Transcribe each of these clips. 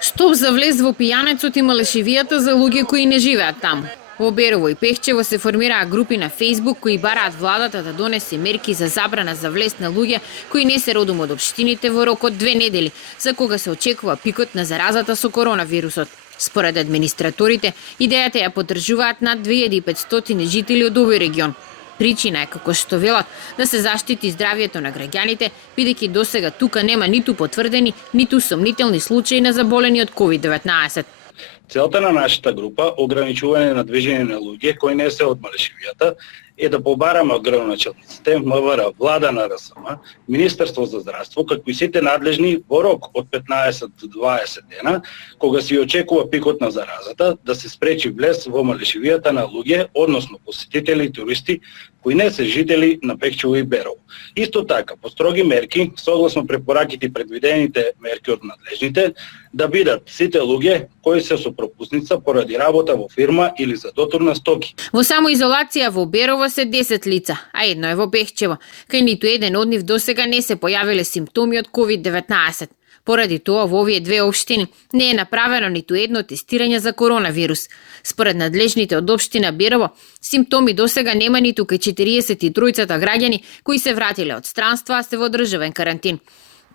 Стоп за влез во пијанецот и малешевијата за луѓе кои не живеат таму. Во Берово и Пехчево се формираа групи на Facebook кои бараат владата да донесе мерки за забрана за влез на луѓе кои не се родом од општините во рок од 2 недели, за кога се очекува пикот на заразата со коронавирусот. Според администраторите, идејата ја поддржуваат над 2500 жители од овој регион. Причина е, како што велат, да се заштити здравјето на граѓаните, бидејќи досега тука нема ниту потврдени, ниту сомнителни случаи на заболени од COVID-19. Целта на нашата група, ограничување на движење на луѓе кои не се од малешевијата, е да побараме од градоначалниците, МВР, влада на РСМ, Министерство за здравство, како и сите надлежни во рок од 15 до 20 дена, кога се очекува пикот на заразата, да се спречи влез во малешевијата на луѓе, односно посетители и туристи кои не се жители на Пехчево и Берово. Исто така, по строги мерки, согласно препораките и предвидените мерки од надлежните, да бидат сите луѓе кои се со пропусница поради работа во фирма или за дотур на стоки. Во самоизолација во Берово се 10 лица, а едно е во Пехчево, кај ниту еден од нив досега не се појавиле симптоми од COVID-19. Поради тоа во овие две општини не е направено ниту едно тестирање за коронавирус. Според надлежните од општина Берово, симптоми досега нема ниту кај 43 граѓани кои се вратиле од странства, а се во државен карантин.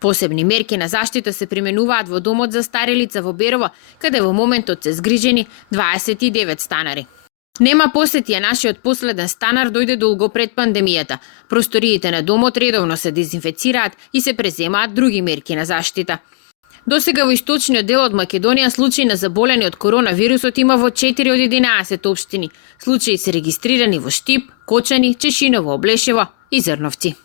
Посебни мерки на заштита се применуваат во домот за стари лица во Берово, каде во моментот се згрижени 29 станари. Нема посети, а нашиот последен станар дојде долго пред пандемијата. Просториите на домот редовно се дезинфецираат и се преземаат други мерки на заштита. Досега во источниот дел од Македонија случаи на заболени од коронавирусот има во 4 од 11 општини. Случаи се регистрирани во Штип, Кочани, Чешиново, Облешево и Зрновци.